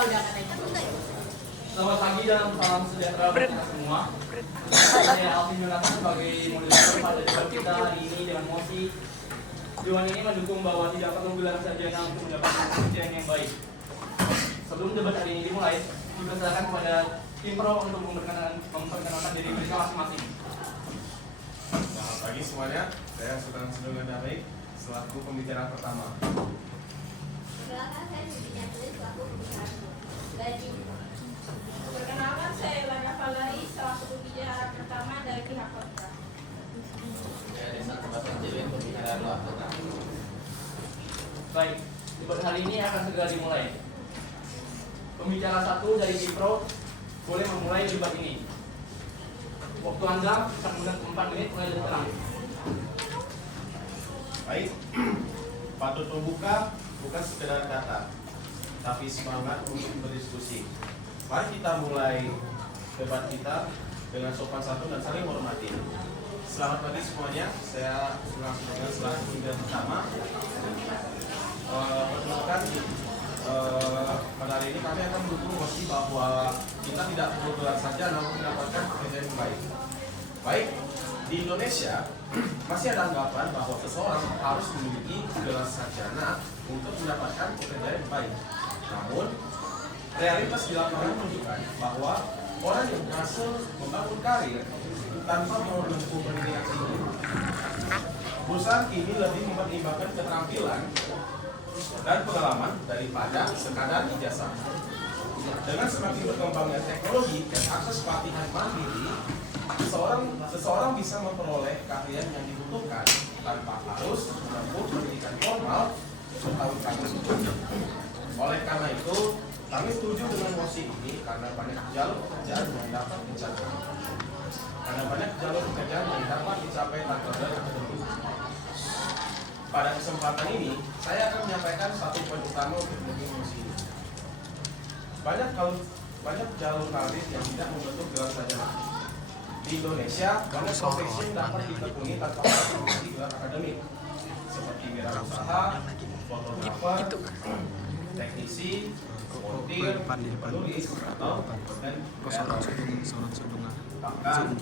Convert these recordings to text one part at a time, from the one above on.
Selamat pagi dan salam sejahtera buat kita semua. Saya Alvin Yonatan sebagai moderator pada debat kita hari ini dengan mosi Dewan ini mendukung bahwa tidak perlu gelar sarjana untuk mendapatkan pekerjaan yang baik. Sebelum debat hari ini dimulai, dipersilakan kepada tim pro untuk memperkenalkan diri mereka masing-masing. Selamat pagi semuanya, saya Sultan Sedulur Damai selaku pembicara pertama. Perkenalkan, saya Yudhya selaku pembicara Perkenalkan, saya Ilana Valari selaku pembicara pertama dari pihak kontra. Saya Desa Kebasan Jilin, pembicara dua kontra. Baik, debat hari ini akan segera dimulai. Pembicara satu dari tim pro boleh memulai debat ini. Waktu Anda akan 4 menit mulai dari sekarang. Baik, patut membuka bukan sekedar data, tapi semangat untuk berdiskusi. Mari kita mulai debat kita dengan sopan santun dan saling menghormati. Selamat pagi semuanya, saya langsung dengan selaku pembicara pertama. Perkenalkan, pada hari ini kami akan mendukung mosi bahwa kita tidak perlu gelar sarjana untuk mendapatkan pekerjaan yang baik. Baik, di Indonesia masih ada anggapan bahwa seseorang harus memiliki gelar sarjana untuk mendapatkan pekerjaan yang baik. Namun, realitas di lapangan menunjukkan bahwa orang yang berhasil membangun karir tanpa menempuh pendidikan tinggi, perusahaan kini lebih mempertimbangkan keterampilan dan pengalaman daripada sekadar ijazah. Dengan semakin berkembangnya teknologi dan akses pelatihan mandiri, seseorang bisa memperoleh keahlian yang dibutuhkan tanpa harus menempuh pendidikan formal bertahun-tahun. Oleh karena itu, kami setuju dengan mosi ini karena banyak jalur pekerjaan yang dapat dicapai. Tanpa gelar akademik. Pada kesempatan ini, saya akan menyampaikan satu poin utama untuk mendukung mosi ini. Banyak jalur karir yang tidak membentuk gelar sarjana. Di Indonesia, banyak profesi yang dapat ditekuni tanpa harus memiliki gelar akademik, seperti wirausaha, fotografer, teknisi, montir, penulis, atau dan bahkan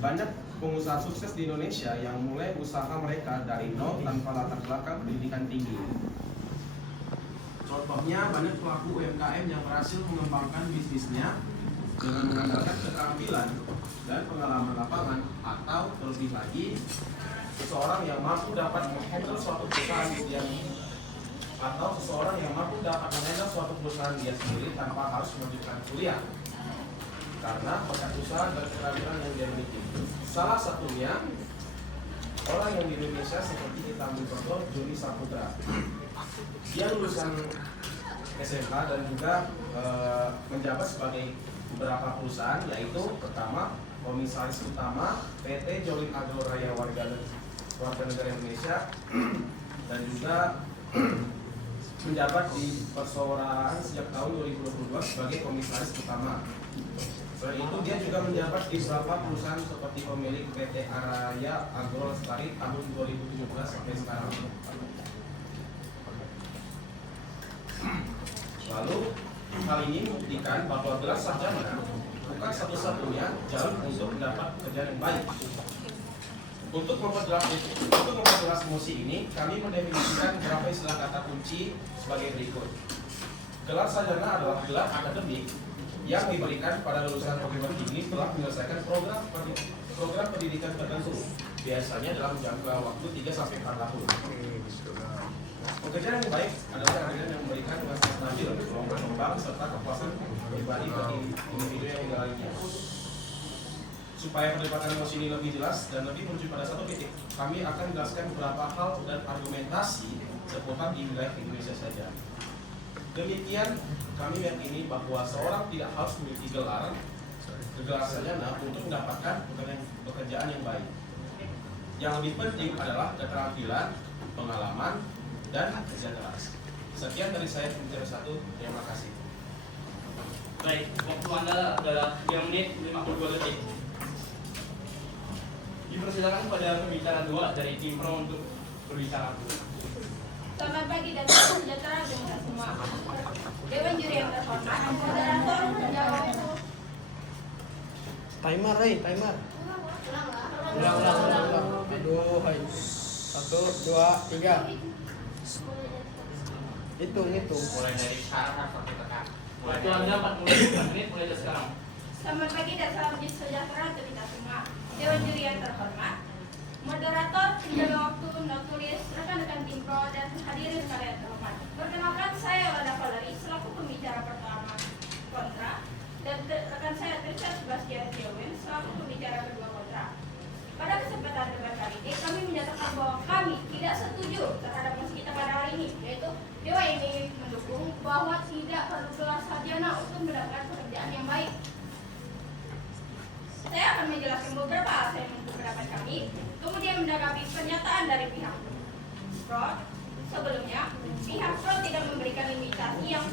banyak pengusaha sukses di Indonesia yang mulai usaha mereka dari nol tanpa latar belakang pendidikan tinggi. Contohnya, banyak pelaku UMKM yang berhasil mengembangkan bisnisnya dengan mengandalkan keterampilan dan pengalaman lapangan, atau terlebih lagi, seseorang yang mampu dapat menghandle suatu perusahaan dia sendiri tanpa harus melanjutkan kuliah karena bakat usaha dan keterampilan yang dia miliki. Salah satunya orang yang di Indonesia seperti kita ambil Joni Saputra. Dia lulusan SMK dan juga menjabat sebagai beberapa perusahaan, yaitu pertama Komisaris Utama PT Jolin Agro Raya Warga Negara Indonesia dan juga menjabat di perseorangan sejak tahun 2022 sebagai Komisaris Utama. Selain itu, dia juga menjabat di beberapa perusahaan seperti pemilik PT Araya Agro Lestari tahun 2017 sampai sekarang. Lalu, hal ini membuktikan bahwa gelar sarjana bukan satu-satunya jalur untuk mendapat pekerjaan yang baik. Untuk memperjelas mosi ini, kami mendefinisikan beberapa istilah kata kunci sebagai berikut. Gelar sarjana adalah gelar akademik yang diberikan pada lulusan perguruan tinggi telah menyelesaikan program pendidikan tertentu, biasanya dalam jangka waktu 3-4 tahun. Pekerjaan yang baik adalah pekerjaan yang memberikan penghasilan stabil, ruang berkembang, serta kepuasan pribadi bagi individu yang menjalaninya. Supaya perdebatan mosi ini lebih jelas dan lebih menuju pada satu titik, kami akan menjelaskan beberapa hal dan argumentasi seputar di wilayah Indonesia saja. Demikian, kami meyakini bahwa seorang tidak harus memiliki gelar sarjana untuk mendapatkan pekerjaan yang baik. Yang lebih penting adalah keterampilan, pengalaman, dan kerja keras. Sekian dari saya, pembicara satu. Terima kasih. Baik, waktu Anda adalah 3 menit 52 detik. Dipersilakan pada pembicara 2 dari tim pro untuk berbicara. Selamat pagi dan salam sejahtera untuk kita semua. Dewan juri yang terhormat, moderator menjawab. Timer, timer. Ulang. Aduh, hai. 1, 2, 3. Hitung. Mulai dari sekarang sampai tekan. Waktu Anda 4 menit mulai dari sekarang. Selamat pagi dan salam sejahtera untuk kita semua. Dewan juri yang terhormat, moderator, penjaga waktu, notulis, rekan-rekan tim pro, dan hadirin sekalian terhormat. Perkenalkan, saya Olada Valeri selaku pembicara pertama kontra, dan rekan saya Trisha Sebastian Jewin selaku pembicara kedua kontra. Pada kesempatan debat kali ini, kami menyatakan bahwa kami tidak setuju terhadap mosi kita pada hari ini, yaitu Dewa ini mendukung bahwa tidak perlu gelar sarjana untuk mendapatkan pekerjaan yang baik. Saya akan menjelaskan beberapa alasan yang mendukung pendapat kami, kemudian menanggapi pernyataan dari pihak pro. Sebelumnya, pihak pro tidak memberikan limitasi yang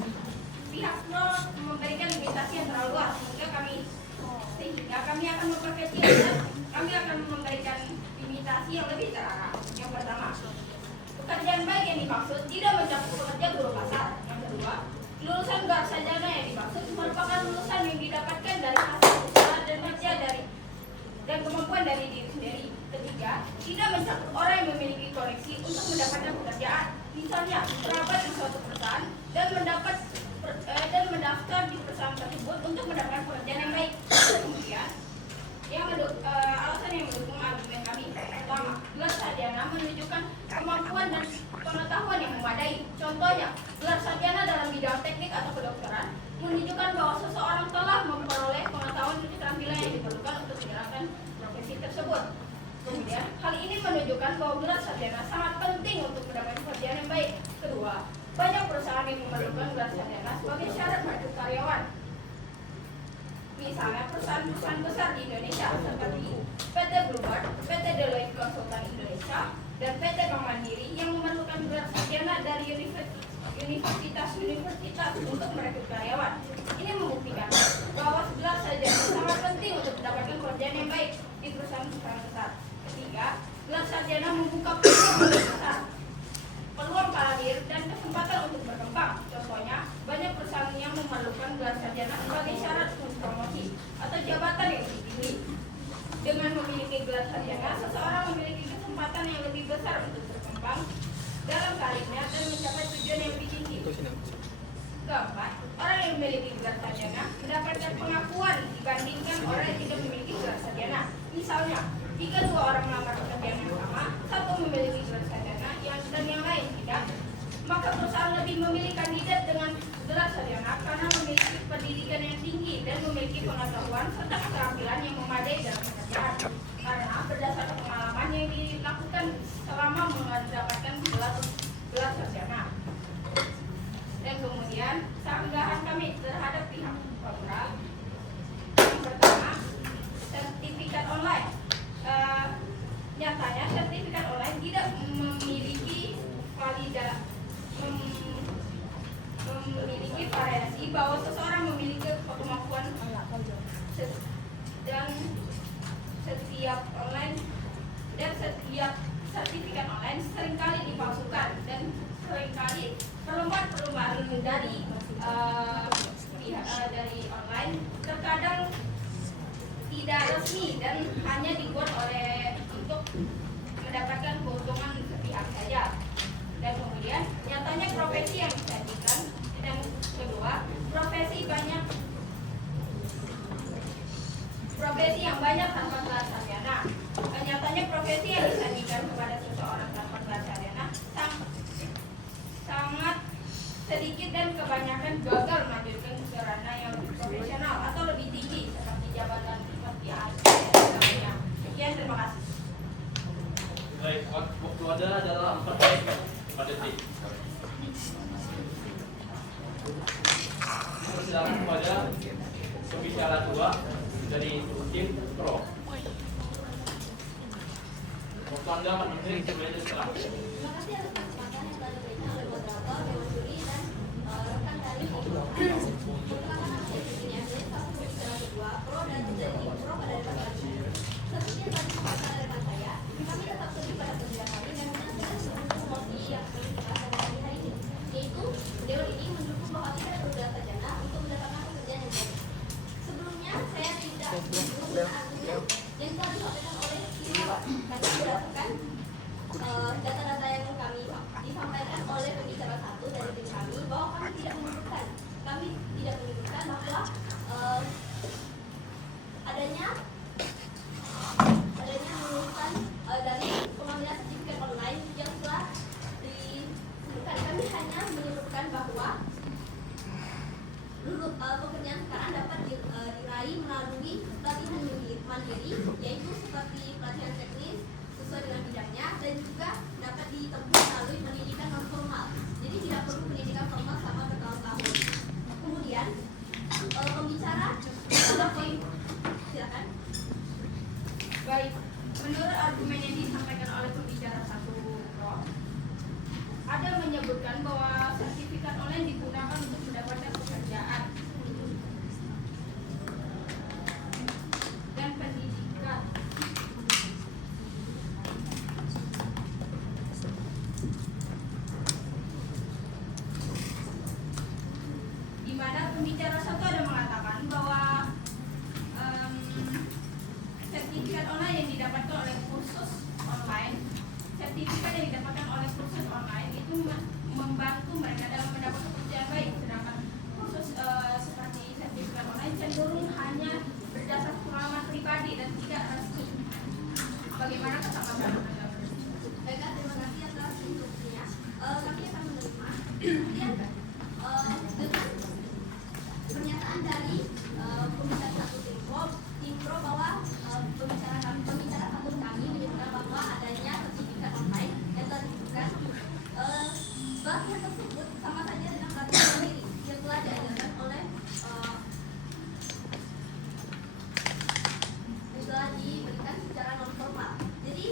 terlalu luas, sehingga kami akan memperkecil dan kami akan memberikan limitasi yang lebih terarah. Yang pertama, pekerjaan baik yang dimaksud tidak mencakup pekerja guru pasar. Yang kedua, lulusan gelar sarjana yang dimaksud merupakan lulusan yang didapatkan dari hasil usaha dan kerja dan kemampuan dari diri sendiri. Ketiga, tidak mencakup orang yang memiliki koneksi untuk mendapatkan pekerjaan, misalnya kerabat di suatu perusahaan dan mendaftar di perusahaan tersebut untuk mendapatkan pekerjaan yang baik. Kemudian, alasan yang mendukung argumen kami. Pertama, gelar sarjana menunjukkan kemampuan dan pengetahuan yang memadai. Contohnya, gelar sarjana dalam bidang teknik atau kedokteran menunjukkan bahwa seseorang telah memperoleh pengetahuan dan keterampilan yang diperlukan untuk menjalankan profesi tersebut. Kemudian, hal ini menunjukkan bahwa gelar sarjana sangat penting untuk mendapatkan pekerjaan yang baik. Kedua, banyak perusahaan yang memerlukan gelar sarjana sebagai syarat merekrut karyawan. Misalnya perusahaan-perusahaan besar di Indonesia seperti PT Bluebird, PT Deloitte Konsultan Indonesia, dan PT Bank Mandiri yang memerlukan gelar sarjana dari universitas untuk merekrut karyawan. Ini membuktikan bahwa gelar sarjana sangat penting untuk mendapatkan pekerjaan yang baik di perusahaan-perusahaan besar. Ketiga, gelar sarjana membuka peluang karir dan kesempatan untuk berkembang. Contohnya, banyak perusahaan yang memerlukan gelar sarjana sebagai syarat untuk promosi atau jabatan yang lebih tinggi. Dengan memiliki gelar sarjana, seseorang memiliki kesempatan yang lebih besar untuk berkembang dalam karirnya dan mencapai tujuan yang lebih tinggi. Keempat, orang yang memiliki gelar sarjana mendapatkan pengakuan dibandingkan orang yang tidak memiliki gelar sarjana. Misalnya, jika dua orang melamar pekerjaan yang sama, satu memiliki gelar sarjana dan yang lain tidak, maka perusahaan lebih memilih kandidat dengan gelar sarjana karena memiliki pendidikan yang tinggi dan memiliki pengetahuan serta keterampilan yang memadai dalam pekerjaan. Karena berdasarkan pengalaman yang dilakukan selama mendapatkan gelar sarjana. Dan kemudian sanggahan kami terhadap pihak kontra. Yang pertama, sertifikat online. Nyatanya sertifikat online tidak memiliki variasi bahwa seseorang memiliki kemampuan dan setiap sertifikat online seringkali dipalsukan dan seringkali perlombaan dari online terkadang tidak resmi dan hanya dibuat untuk mendapatkan keuntungan sepihak saja. Dan kemudian nyatanya profesi yang disajikan, dan kedua, profesi yang banyak tanpa gelar sarjana. Nyatanya profesi yang disajikan kepada seseorang tanpa gelar sarjana sangat sedikit dan kebanyakan gagal melanjutkan ke ranah yang lebih profesional atau lebih tinggi seperti jabatan seperti ASN. Sekian, terima kasih. Baik, waktu ada adalah 4 detik. Persilakan kepada pembicara 2 dari tim pro. Waktu Anda 4 menit sebelum setelah. Terima kasih atas kesempatan yang telah diberikan oleh moderator, Dewan Juri, dan rekan dari merupakan hasil jurinya dari satu pembicara kedua pro dan dari tim pro pada debat kali ini. Seperti yang tadi disampaikan rekan saya, kami tetap setuju pada pembicara kami dan menyampaikan mendukung mosi yang telah dibahas pada hari ini, yaitu Dewan ini mendukung bahwa tidak bahwa pekerjaan sekarang dapat diraih melalui pelatihan mandiri, yaitu seperti pelatihan teknis sesuai dengan bidangnya, dan juga dapat ditempuh melalui pendidikan non formal. Jadi tidak perlu pendidikan formal selama bertahun-tahun. Kemudian pembicara ada poin, silakan. Baik, menurut argumen yang disampaikan oleh pembicara 1 ada menyebutkan bahwa sertifikat online digunakan untuk mendapatkan pekerjaan dan pendidikan. Di mana pembicara 1 ada mengatakan bahwa sertifikat online yang didapatkan oleh kursus online, sertifikat yang didapatkan oleh kursus online itu membantu mereka dalam mendapatkan pekerjaan baik, sedangkan kursus seperti sertifikat online cenderung hanya berdasar pengalaman pribadi dan tidak resmi. Bagaimana kesempatan? Baiklah, terima kasih atas instruksinya. Kami akan menerima. Kemudian dengan pernyataan dari pembicara satu tim pro bahwa pembicara satu kami menyebutkan bahwa adanya sertifikat online yang telah disebutkan, pelatihan tersebut sama saja dengan pelatihan sendiri yang telah diajarkan oleh telah diberikan secara non formal. Jadi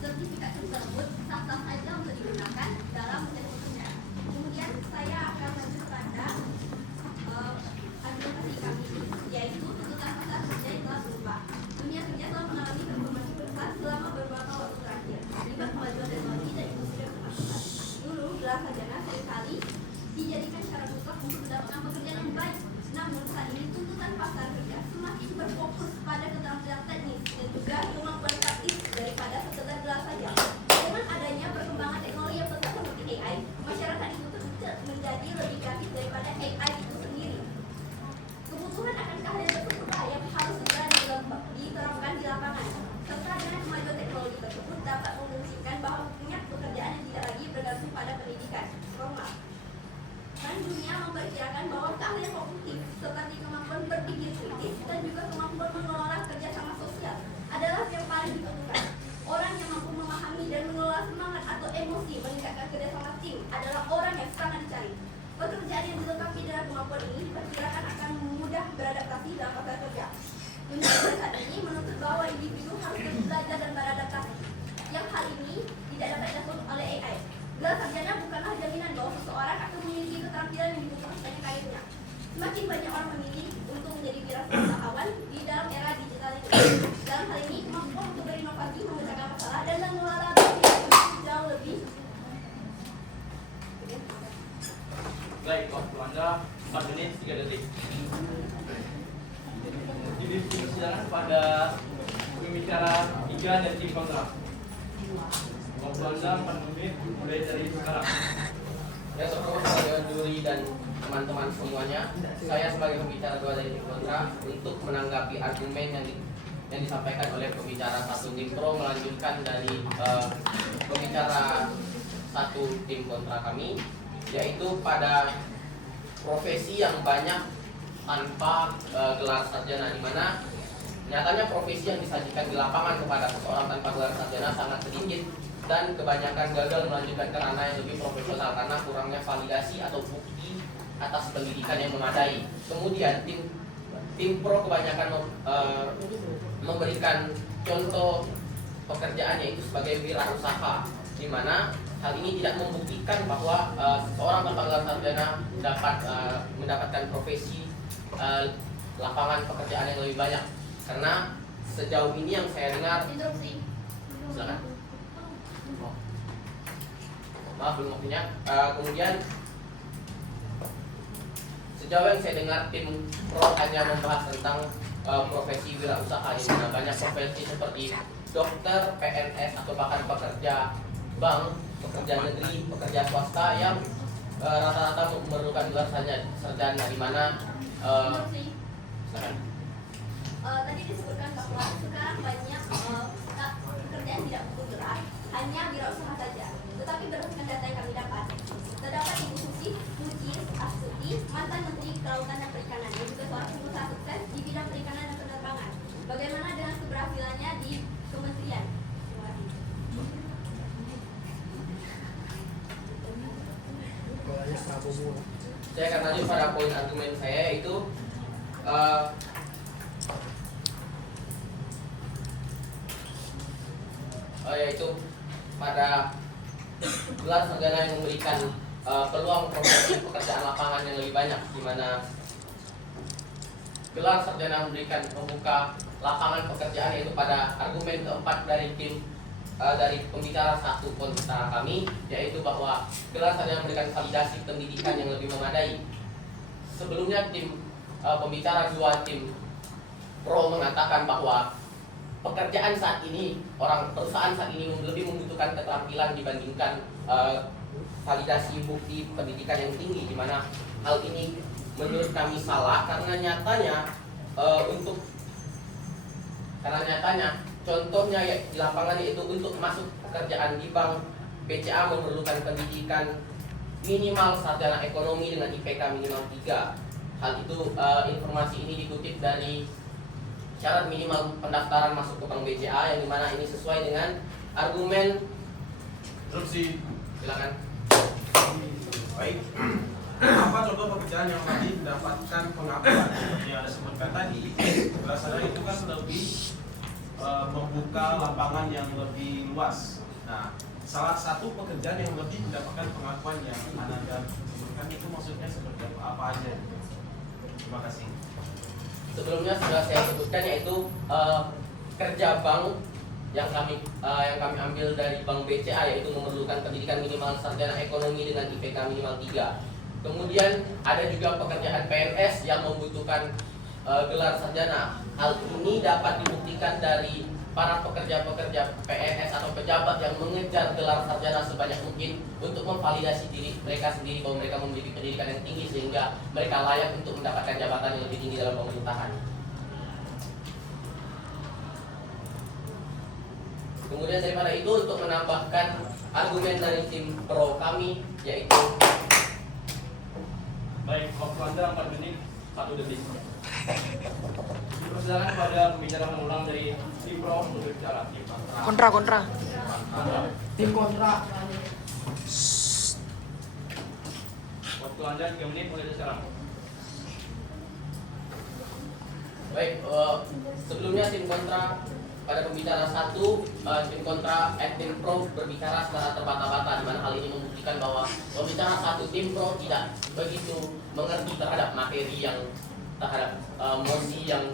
sertifikat tersebut sah-sah saja untuk digunakan dalam mencari pekerjaan. Kemudian saya akan lanjut pada argumentasi kami, yaitu tuntutan pasar kerja yang telah berubah. Dunia kerja telah mengalami transformasi besar selama beberapa waktu terakhir, akibat kemajuan teknologi dan industri otomatis. Dulu gelar sarjana seringkali dijadikan syarat mutlak untuk mendapatkan pekerjaan yang baik. Namun saat ini tuntutan pasar kerja semakin berfokus pada keterampilan teknis dan juga kemampuan praktis daripada sekedar gelar saja. Dengan adanya perkembangan teknologi yang pesat seperti AI, masyarakat dituntut menjadi lebih kreatif daripada AI itu sendiri. Kebutuhan akan keahlian tersebut yang harus segera diterapkan di lapangan. Serta dengan kemajuan teknologi tersebut dapat memungkinkan bahwa banyak pekerjaan yang tidak lagi bergantung pada pendidikan formal. Dan dunia memperkirakan bahwa keahlian kognitif seperti kemampuan berpikir kritis dan juga kemampuan mengelola kerjasama sosial adalah yang paling dibutuhkan. Orang yang mampu memahami dan mengelola semangat atau emosi meningkatkan kerjasama tim adalah orang yang sangat dicari. Pekerjaan yang dilengkapi dengan kemampuan ini diperkirakan akan mudah beradaptasi dalam pasar kerja. Dunia saat ini menuntut bahwa individu harus terus belajar dan beradaptasi. Yang hal ini tidak dapat dilakukan oleh AI. Gelar sarjana bukanlah jaminan bahwa seseorang akan memiliki keterampilan yang dibutuhkan sepanjang karirnya. Semakin banyak orang memilih untuk menjadi wirausahawan di dalam era digital ini. Dalam hal ini, kemampuan untuk berinovasi, memecahkan masalah, dan mengelola bisnis jauh lebih. Baik, waktu Anda 4 menit 3 detik. Jadi persidangan pada pembicara 3 dan tim kontra. Waktu Anda 4 menit mulai dari sekarang. Ya, semoga Dewan Juri dan teman-teman semuanya, saya sebagai pembicara 2 dari tim kontra untuk menanggapi argumen yang disampaikan oleh pembicara 1 tim pro melanjutkan dari pembicara 1 tim kontra kami, yaitu pada profesi yang banyak tanpa gelar sarjana, di mana nyatanya profesi yang disajikan di lapangan kepada seseorang tanpa gelar sarjana sangat sedikit dan kebanyakan gagal melanjutkan ke ranah yang lebih profesional karena kurangnya validasi atau bukti atas pendidikan yang memadai. Kemudian tim pro kebanyakan memberikan contoh pekerjaan yaitu sebagai wirausaha, di mana hal ini tidak membuktikan bahwa seorang tanpa gelar sarjana dapat mendapatkan profesi lapangan pekerjaan yang lebih banyak. Karena sejauh ini yang saya dengar, silakan. Maaf belum waktunya. Kemudian sejauh yang saya dengar, tim pro hanya membahas tentang profesi wirausaha, di mana banyak profesi seperti dokter, PNS atau bahkan pekerja bank, pekerja negeri, pekerja swasta yang rata-rata memerlukan gelar sarjana, di mana tadi disebutkan bahwa sekarang banyak pekerjaan tidak butuh gelar, hanya wirausaha saja. Tetapi berdasarkan data yang kami dapat, terdapat Ibu Susi Pujiastuti, mantan Menteri Kelautan dan Perikanan, yang juga seorang pengusaha sukses di bidang perikanan dan penerbangan. Bagaimana dengan keberhasilannya di kementerian? Terima kasih. Saya akan lanjut pada poin argumen saya, yaitu yaitu pada gelar sarjana yang memberikan peluang promosi pekerjaan lapangan yang lebih banyak, di mana gelar sarjana memberikan membuka lapangan pekerjaan, yaitu pada argumen keempat dari tim dari pembicara satu kontra kami, yaitu bahwa gelar sarjana memberikan validasi pendidikan yang lebih memadai. Sebelumnya tim pembicara dua tim pro mengatakan bahwa pekerjaan saat ini, perusahaan saat ini lebih membutuhkan keterampilan dibandingkan validasi bukti pendidikan yang tinggi, di mana hal ini menurut kami salah karena nyatanya contohnya ya, di lapangan yaitu untuk masuk pekerjaan di bank BCA memerlukan pendidikan minimal sarjana ekonomi dengan IPK minimal 3. Hal itu informasi ini dikutip dari syarat minimal pendaftaran masuk ke bank BCA, yang dimana ini sesuai dengan argumen. Interupsi. Silakan. Baik. Apa contoh pekerjaan yang tadi mendapatkan pengakuan seperti yang Anda sebutkan tadi? Berdasarkan itu kan lebih membuka lapangan yang lebih luas. Nah, salah satu pekerjaan yang lebih mendapatkan pengakuan yang Anda sebutkan itu maksudnya seperti apa aja? Terima kasih. Sebelumnya sudah saya sebutkan, yaitu kerja bank yang kami ambil dari bank BCA, yaitu memerlukan pendidikan minimal sarjana ekonomi dengan IPK minimal 3. Kemudian ada juga pekerjaan PNS yang membutuhkan gelar sarjana. Hal ini dapat dibuktikan dari para pekerja-pekerja PNS atau pejabat yang mengejar gelar sarjana sebanyak mungkin untuk memvalidasi diri mereka sendiri bahwa mereka memiliki pendidikan yang tinggi sehingga mereka layak untuk mendapatkan jabatan yang lebih tinggi dalam pemerintahan. Kemudian daripada itu, untuk menambahkan argumen dari tim pro kami, yaitu Baik, waktu Anda 4 menit 1 detik. Dipersilakan kepada pembicara pengulang dari tim pro untuk berbicara. Kontra. Tim kontra. Waktu Anda 3 menit mulai sekarang. baik. Sebelumnya tim kontra pada pembicara satu, tim kontra tim pro berbicara secara terbata-bata, di mana hal ini membuktikan bahwa pembicara satu tim pro tidak begitu mengerti terhadap materi yang terhadap mosi yang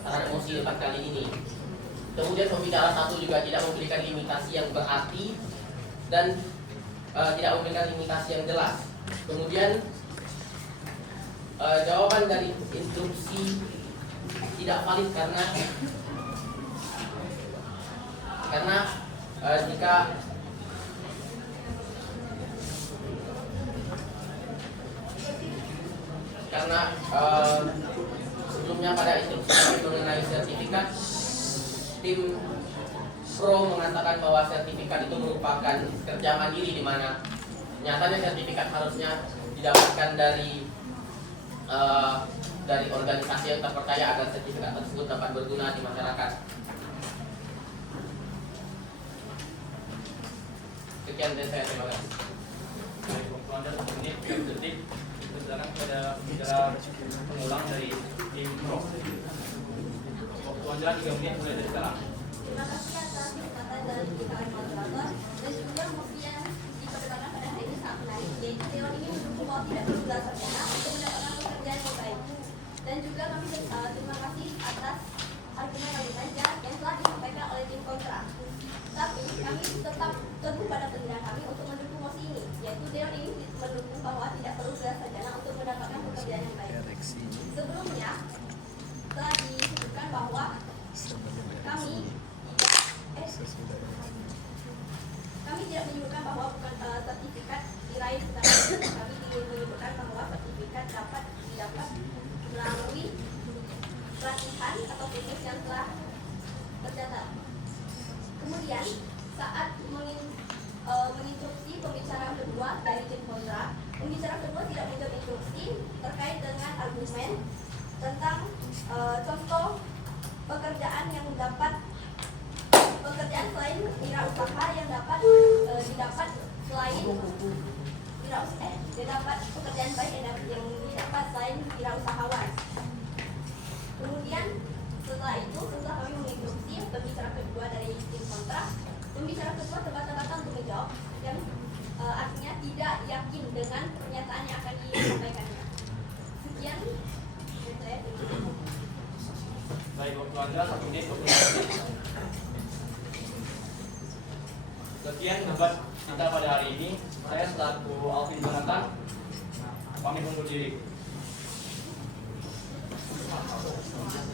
terhadap mosi debat kali ini. Kemudian pembicara satu juga tidak memberikan limitasi yang berarti dan tidak memberikan limitasi yang jelas. Kemudian jawaban dari instruksi tidak valid karena sebelumnya pada instruksi mengenai sertifikat, tim pro mengatakan bahwa sertifikat itu merupakan kerja mandiri, di mana nyatanya sertifikat harusnya didapatkan dari organisasi yang terpercaya agar sertifikat tersebut dapat berguna di masyarakat. Sekian dari saya, terima kasih. Baik, waktu Anda 1 menit 30 detik. Dipersilakan kepada pembicara pengulang dari tim pro. Waktu Anda 3 menit mulai dari sekarang. Terima kasih atas kesempatan dari pembicaraan moderator dan juga mosi yang diperdebatkan pada hari ini sangat menarik, yaitu dewan ini mendukung bahwa tidak perlu gelar sarjana untuk mendapatkan pekerjaan yang baik. Dan juga kami terima kasih atas argumen-argumen yang telah disampaikan oleh tim kontra. Tapi kami tetap teguh pada pendirian kami untuk mendukung mosi ini, yaitu dewan ini mendukung bahwa tidak perlu gelar sarjana untuk mendapatkan pekerjaan yang baik. Sebelumnya telah disebutkan bahwa kami tidak menyebutkan bahwa bukan sertifikat diraih secara kami menyebutkan bahwa sertifikat dapat didapat melalui pelatihan atau kursus yang telah tercatat. saat menginstruksi pembicara kedua dari tim kontra, pembicara kedua tidak menjawab instruksi terkait dengan argumen tentang contoh pekerjaan selain wirausaha yang dapat didapat selain didapat pekerjaan baik yang didapat selain wirausahawan. Kemudian setelah kami menginstruksi pembicara kedua dari tim kontra, pembicara kedua terbata-bata untuk menjawab dan artinya tidak yakin dengan pernyataan yang akan disampaikannya. Sekian dari saya. Baik, waktu Anda 1 menit 20 detik. Sekian debat kita pada hari ini. Saya selaku Alvin Jonathan pamit undur diri.